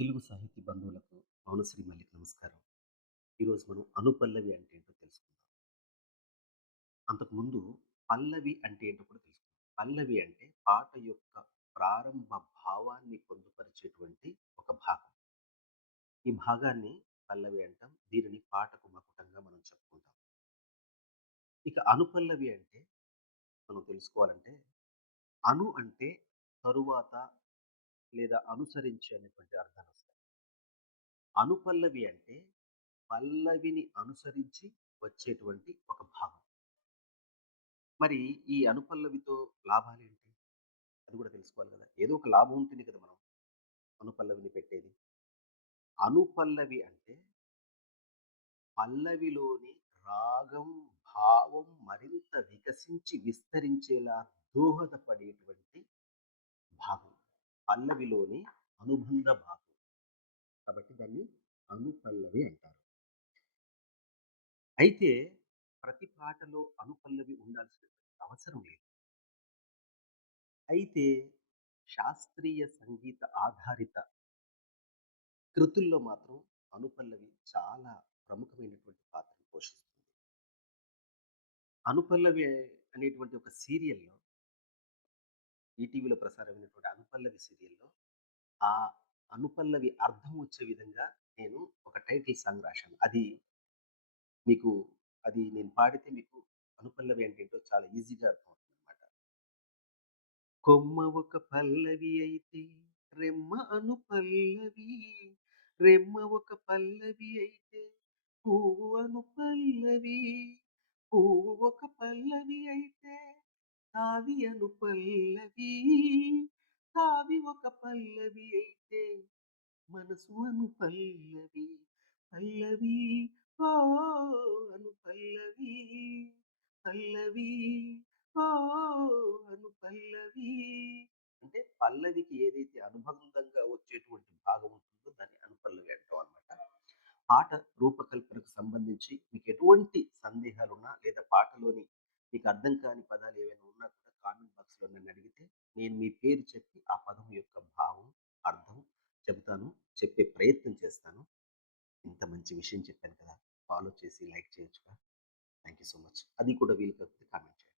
తెలుగు సాహితీ బంధువులకు మౌనశ్రీ మల్లికి నమస్కారం. ఈరోజు మనం అనుపల్లవి అంటే ఏంటో తెలుసుకుందాం. అంతకుముందు పల్లవి అంటే ఏంటో కూడా తెలుసుకుందాం. పల్లవి అంటే పాట యొక్క ప్రారంభ భావాన్ని పొందుపరిచేటువంటి ఒక భాగం. ఈ భాగాన్ని పల్లవి అంటాం. దీనిని పాటకు మకుటంగా మనం చెప్పుకుంటాం. ఇక అనుపల్లవి అంటే మనం తెలుసుకోవాలంటే అను అంటే తరువాత లేదా అనుసరించి అనేటువంటి అర్థాలొస్తాయి. అనుపల్లవి అంటే పల్లవిని అనుసరించి వచ్చేటువంటి ఒక భాగం. మరి ఈ అనుపల్లవితో లాభాలేంటి? అది కూడా తెలుసుకోవాలి గదా! ఏదో ఒక లాభం ఉంటేనే కదా మనం అనుపల్లవిని పెట్టేది. అనుపల్లవి అంటే పల్లవిలోని రాగం, భావం మరింత వికసించి విస్తరించేలా దోహదపడేటువంటి భాగం. పల్లవిలోని అనుబంధ భాగం. కాబట్టి దాన్ని అనుపల్లవి అంటారు. అయితే ప్రతి పాటలో అనుపల్లవి ఉండాల్సినటువంటి అవసరం లేదు. అయితే శాస్త్రీయ సంగీత ఆధారిత కృతుల్లో మాత్రం అనుపల్లవి చాలా ప్రముఖమైనటువంటి పాత్రను పోషిస్తుంది. అనుపల్లవి అనేటువంటి ఒక సీరియల్‌లో ఈటీవీలో ప్రసారమైనటువంటి అనుపల్లవి సీరియల్‌లో ఆ అనుపల్లవి అర్థం వచ్చే విధంగా నేను ఒక టైటిల్ సాంగ్ రాశాను. మీకు అది నేను పాడితే మీకు అనుపల్లవి అంటే ఏంటో చాలా ఈజీగా అర్థమవుతుందనమాట. కొమ్మ ఒక పల్లవి అయితే రెమ్మ అనుపల్లవి, రెమ్మ ఒక పల్లవి అయితే పువ్వు అనుపల్లవి, పువ్వు ఒక పల్లవి అయితే తావి అనుపల్లవి, తావి ఒక పల్లవి అయితే మనసు అనుపల్లవి, పల్లవి ఓ అనుపల్లవి, పల్లవి ఓ అనుపల్లవి. అంటే పల్లవికి ఏదైతే అనుబంధంగా వచ్చేటువంటి భాగం ఉంటుందో దాన్ని అనుపల్లవి అంటాం అన్నమాట. పాట రూపకల్పనకు సంబంధించి మీకు ఎటువంటి సందేహాలున్నా లేదా పాటలోని మీకు అర్థం కాని పదాలు ఏవైనా ఉన్నా కూడా కామెంట్ బాక్స్‌లో నన్ను అడిగితే నేను మీ పేరు చెప్పి ఆ పదం యొక్క భావం, అర్థం చెబుతాను. చెప్పే ప్రయత్నం చేస్తాను. ఇంత మంచి విషయం చెప్పాను కదా! ఫాలో చేసి లైక్ చేయొచ్చుగా. Thank you so much. అది కూడా వీలు కాకపోతే కామెంట్ చేయండి.